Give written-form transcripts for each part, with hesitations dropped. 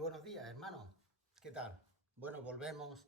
buenos días, hermano. ¿Qué tal? Bueno, volvemos,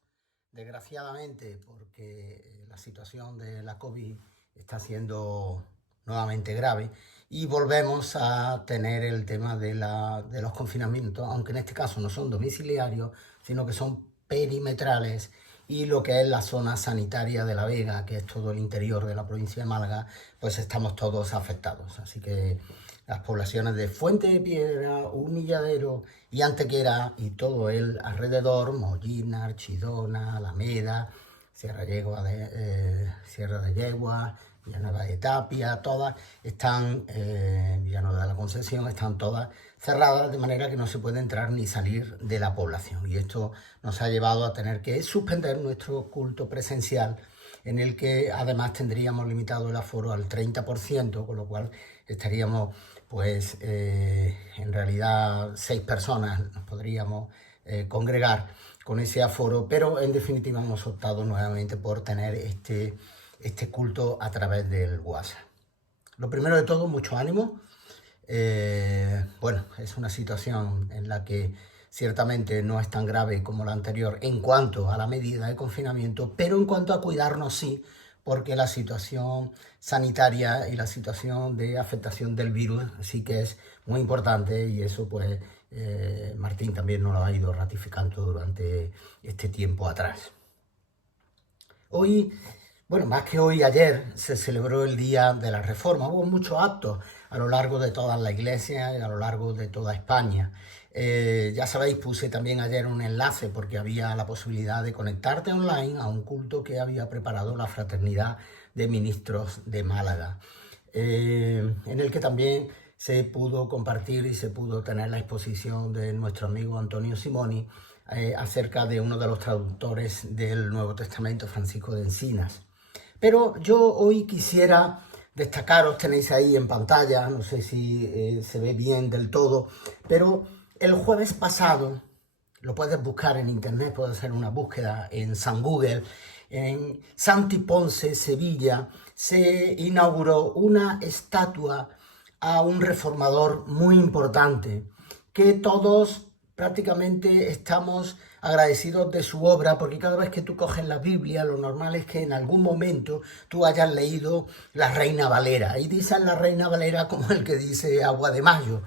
desgraciadamente, porque la situación de la COVID está siendo nuevamente grave y volvemos a tener el tema de los confinamientos, aunque en este caso no son domiciliarios, sino que son perimetrales y lo que es la zona sanitaria de La Vega, que es todo el interior de la provincia de Málaga, pues estamos todos afectados. Así que las poblaciones de Fuente de Piedra, Humilladero y Antequera y todo el alrededor, Mollina, Archidona, Alameda, Sierra de Yegua, Villanueva de Tapia, todas están, Villanueva de la Concepción, están todas cerradas, de manera que no se puede entrar ni salir de la población. Y esto nos ha llevado a tener que suspender nuestro culto presencial, en el que además tendríamos limitado el aforo al 30%, con lo cual estaríamos, pues, en realidad 6 personas nos podríamos congregar con ese aforo, pero en definitiva hemos optado nuevamente por tener este culto a través del WhatsApp. Lo primero de todo, mucho ánimo. Bueno, es una situación en la que ciertamente no es tan grave como la anterior en cuanto a la medida de confinamiento, pero en cuanto a cuidarnos sí, porque la situación sanitaria y la situación de afectación del virus sí que es muy importante, y eso pues Martín también nos lo ha ido ratificando durante este tiempo atrás. Hoy, bueno, más que hoy, ayer se celebró el Día de la Reforma. Hubo muchos actos a lo largo de toda la iglesia y a lo largo de toda España. Ya sabéis, puse también ayer un enlace porque había la posibilidad de conectarte online a un culto que había preparado la Fraternidad de Ministros de Málaga, en el que también se pudo compartir y se pudo tener la exposición de nuestro amigo Antonio Simoni acerca de uno de los traductores del Nuevo Testamento, Francisco de Encinas. Pero yo hoy quisiera destacaros, tenéis ahí en pantalla, no sé si se ve bien del todo, pero el jueves pasado, lo puedes buscar en internet, puedes hacer una búsqueda en San Google, en Santi Ponce, Sevilla, se inauguró una estatua a un reformador muy importante, que todos prácticamente estamos agradecidos de su obra, porque cada vez que tú coges la Biblia, lo normal es que en algún momento tú hayas leído la Reina Valera, y dicen la Reina Valera como el que dice Agua de Mayo,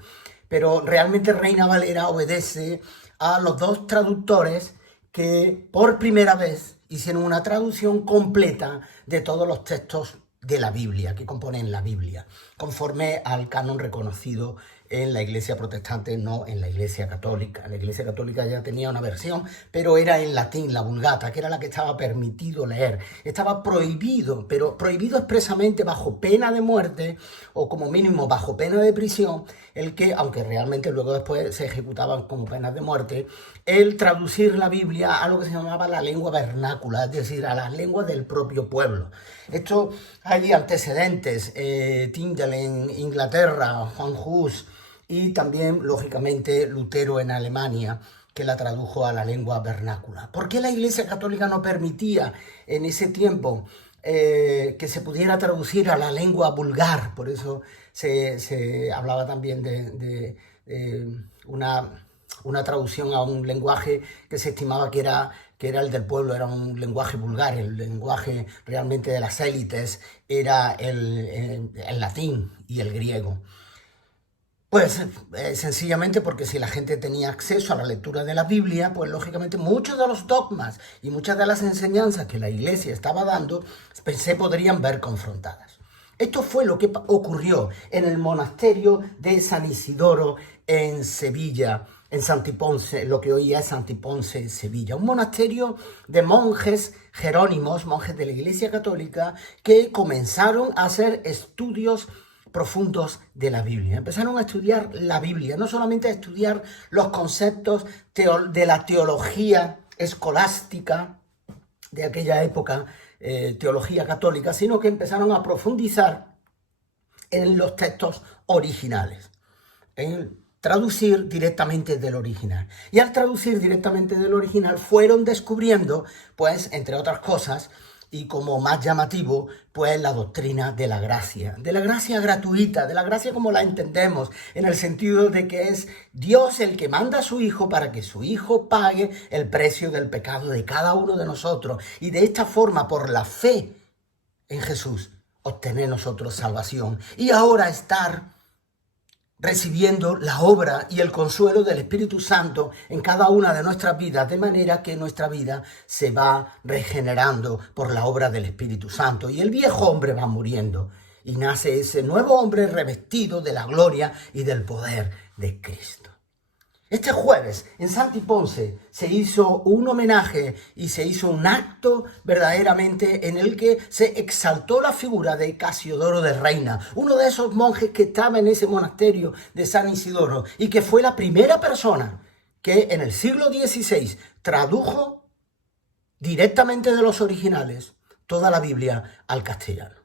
pero realmente Reina Valera obedece a los dos traductores que por primera vez hicieron una traducción completa de todos los textos de la Biblia, que componen la Biblia, conforme al canon reconocido en la Iglesia protestante, no en la Iglesia católica. La Iglesia católica ya tenía una versión, pero era en latín, la Vulgata, que era la que estaba permitido leer. Estaba prohibido, pero prohibido expresamente bajo pena de muerte, o como mínimo bajo pena de prisión, el que, aunque realmente luego después se ejecutaban como penas de muerte, el traducir la Biblia a lo que se llamaba la lengua vernácula, es decir, a las lenguas del propio pueblo. Esto hay antecedentes, Tyndale en Inglaterra, Juan Hus, y también, lógicamente, Lutero en Alemania, que la tradujo a la lengua vernácula. ¿Por qué la Iglesia Católica no permitía en ese tiempo que se pudiera traducir a la lengua vulgar? Por eso se hablaba también de una traducción a un lenguaje que se estimaba que era el del pueblo, era un lenguaje vulgar. El lenguaje realmente de las élites era el latín y el griego. Pues sencillamente porque si la gente tenía acceso a la lectura de la Biblia, pues lógicamente muchos de los dogmas y muchas de las enseñanzas que la Iglesia estaba dando se podrían ver confrontadas. Esto fue lo que ocurrió en el monasterio de San Isidoro en Sevilla, en Santiponce, lo que hoy es Santiponce, Sevilla. Un monasterio de monjes jerónimos, monjes de la Iglesia Católica, que comenzaron a hacer estudios profundos de la Biblia. Empezaron a estudiar la Biblia, no solamente a estudiar los conceptos de la teología escolástica de aquella época, teología católica, sino que empezaron a profundizar en los textos originales, en traducir directamente del original. Y al traducir directamente del original fueron descubriendo, pues, entre otras cosas, y como más llamativo, pues la doctrina de la gracia gratuita, de la gracia como la entendemos, en el sentido de que es Dios el que manda a su Hijo para que su Hijo pague el precio del pecado de cada uno de nosotros, y de esta forma, por la fe en Jesús, obtener nosotros salvación y ahora estar recibiendo la obra y el consuelo del Espíritu Santo en cada una de nuestras vidas, de manera que nuestra vida se va regenerando por la obra del Espíritu Santo y el viejo hombre va muriendo y nace ese nuevo hombre revestido de la gloria y del poder de Cristo. Este jueves en Santi Ponce se hizo un homenaje y se hizo un acto verdaderamente en el que se exaltó la figura de Casiodoro de Reina, uno de esos monjes que estaba en ese monasterio de San Isidoro y que fue la primera persona que en el siglo XVI tradujo directamente de los originales toda la Biblia al castellano.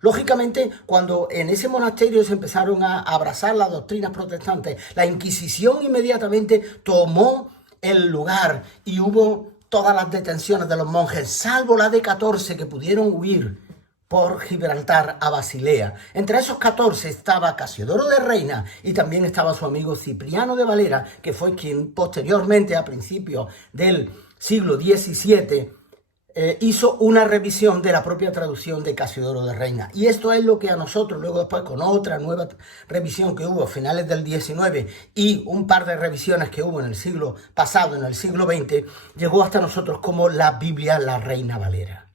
Lógicamente, cuando en ese monasterio se empezaron a abrazar las doctrinas protestantes, la Inquisición inmediatamente tomó el lugar y hubo todas las detenciones de los monjes, salvo la de 14 que pudieron huir por Gibraltar a Basilea. Entre esos 14 estaba Casiodoro de Reina y también estaba su amigo Cipriano de Valera, que fue quien posteriormente, a principios del siglo XVII, hizo una revisión de la propia traducción de Casiodoro de Reina. Y esto es lo que a nosotros, luego después con otra nueva revisión que hubo a finales del XIX y un par de revisiones que hubo en el siglo pasado, en el siglo XX, llegó hasta nosotros como la Biblia, la Reina Valera.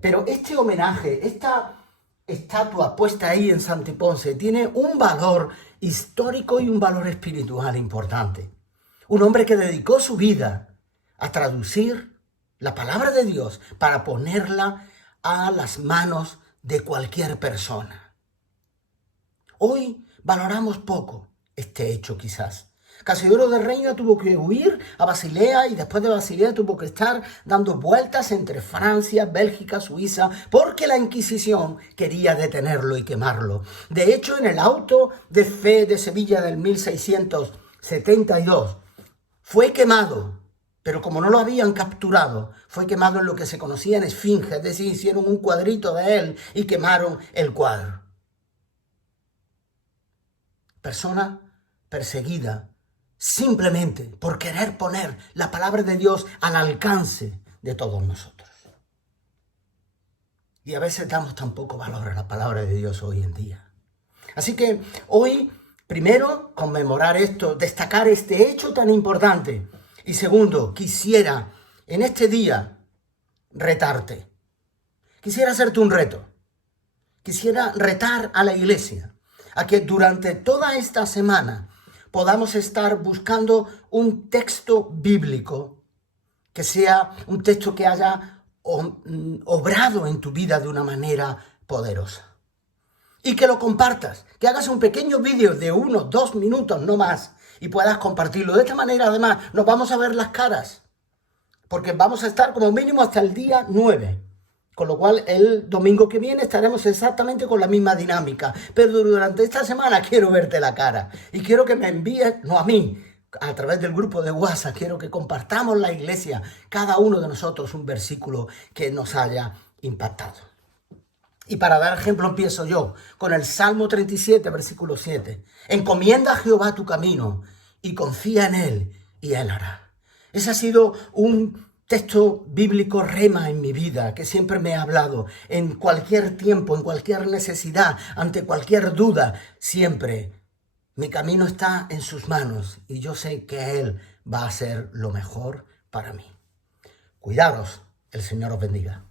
Pero este homenaje, esta estatua puesta ahí en Santi Ponce, tiene un valor histórico y un valor espiritual importante. Un hombre que dedicó su vida a traducir la palabra de Dios para ponerla a las manos de cualquier persona. Hoy valoramos poco este hecho quizás. Casiodoro de Reina tuvo que huir a Basilea y después de Basilea tuvo que estar dando vueltas entre Francia, Bélgica, Suiza, porque la Inquisición quería detenerlo y quemarlo. De hecho, en el auto de fe de Sevilla del 1672 fue quemado. Pero como no lo habían capturado, fue quemado en lo que se conocía en esfinge, es decir, hicieron un cuadrito de él y quemaron el cuadro. Persona perseguida simplemente por querer poner la palabra de Dios al alcance de todos nosotros. Y a veces damos tan poco valor a la palabra de Dios hoy en día. Así que hoy, primero, conmemorar esto, destacar este hecho tan importante. Y segundo, quisiera en este día retarte. Quisiera hacerte un reto. Quisiera retar a la iglesia a que durante toda esta semana podamos estar buscando un texto bíblico que sea un texto que haya obrado en tu vida de una manera poderosa. Y que lo compartas, que hagas un pequeño vídeo de 1 o 2 minutos, no más, y puedas compartirlo. De esta manera, además, nos vamos a ver las caras, porque vamos a estar como mínimo hasta el día 9. Con lo cual, el domingo que viene estaremos exactamente con la misma dinámica. Pero durante esta semana quiero verte la cara. Y quiero que me envíes, no a mí, a través del grupo de WhatsApp, quiero que compartamos la iglesia, cada uno de nosotros, un versículo que nos haya impactado. Y para dar ejemplo empiezo yo con el Salmo 37, versículo 7. Encomienda a Jehová tu camino y confía en Él y Él hará. Ese ha sido un texto bíblico rema en mi vida, que siempre me ha hablado. En cualquier tiempo, en cualquier necesidad, ante cualquier duda, siempre mi camino está en sus manos y yo sé que Él va a hacer lo mejor para mí. Cuidaros, el Señor os bendiga.